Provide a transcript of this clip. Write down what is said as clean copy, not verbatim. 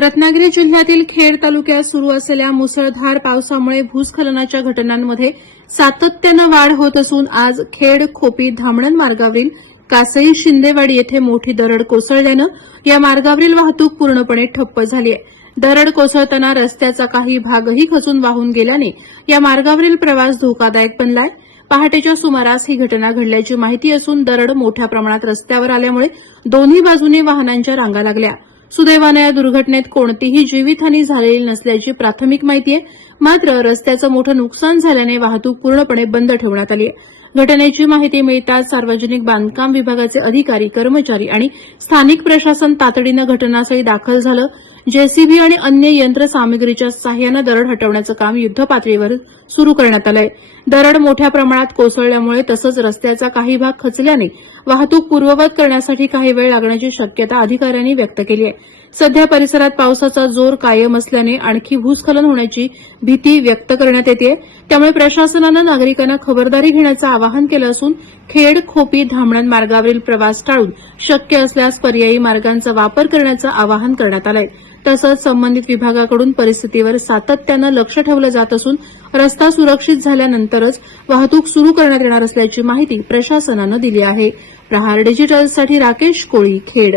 रत्नागिरी जिल्ह्यातील खेड तालुक्यात सुरू असलेल्या मुसळधार पावसामुळे भूस्खलनाच्या घटनांमध्ये सातत्यानं वाढ होत असून आज खेड खोपी धामणन मार्गावरील कासई शिंदेवाडी येथे मोठी दरड कोसळल्यानं या मार्गावरील वाहतूक पूर्णपणे ठप्प झाली आहे। दरड कोसळताना रस्त्याचा काही भागही खचून वाहून गेल्याने या मार्गावरील प्रवास धोकादायक बनलाय। पहाटेच्या सुमारास ही घटना घडल्याची माहिती असून दरड मोठ्या प्रमाणात रस्त्यावर आल्यामुळे दोन्ही बाजूने वाहनांच्या रांगा लागल्या। सुदैवाने या दुर्घटनेत कोणतीही जीवितहानी झालेली नसल्याची प्राथमिक माहिती आहे। मात्र रस्त्याचं मोठं नुकसान झाल्याने वाहतूक पूर्णपणे बंद ठेवण्यात आली आहे। घटनेची माहिती मिळताच सार्वजनिक बांधकाम विभागाचे अधिकारी, कर्मचारी आणि स्थानिक प्रशासन तातडीनं घटनास्थळी दाखल झालं। जेसीबी आणि अन्य यंत्रसामुग्रीच्या सहाय्यानं दरड हटवण्याचं काम युद्धपातळीवर सुरू करण्यात आलंय। दरड मोठ्या प्रमाणात कोसळल्यामुळे तसंच रस्त्याचा काही भाग खचल्याने वाहतूक पूर्ववत करण्यासाठी काही वेळ लागण्याची शक्यता अधिकाऱ्यांनी व्यक्त केली आहे। सध्या परिसरात पावसाचा जोर कायम असल्याने आणखी भूस्खलन होण्याची भीती व्यक्त करण्यात येते। त्यामुळे प्रशासनानं नागरिकांना खबरदारी घेण्याचं आवाहन केलं असून खेड खोपी धामणन मार्गावरील प्रवास टाळून शक्य असल्यास पर्यायी मार्गांचा वापर करण्याचं आवाहन करण्यात आलंय। तसंच संबंधित विभागाकडून परिस्थितीवर सातत्यानं लक्ष ठेवलं जात असून रस्ता सुरक्षित झाल्यानंतरच वाहतूक सुरू करण्यात येणार असल्याची माहिती प्रशासनानं दिली आहे। प्रहार डिजिटलसाठी राकेश कोळी, खेड।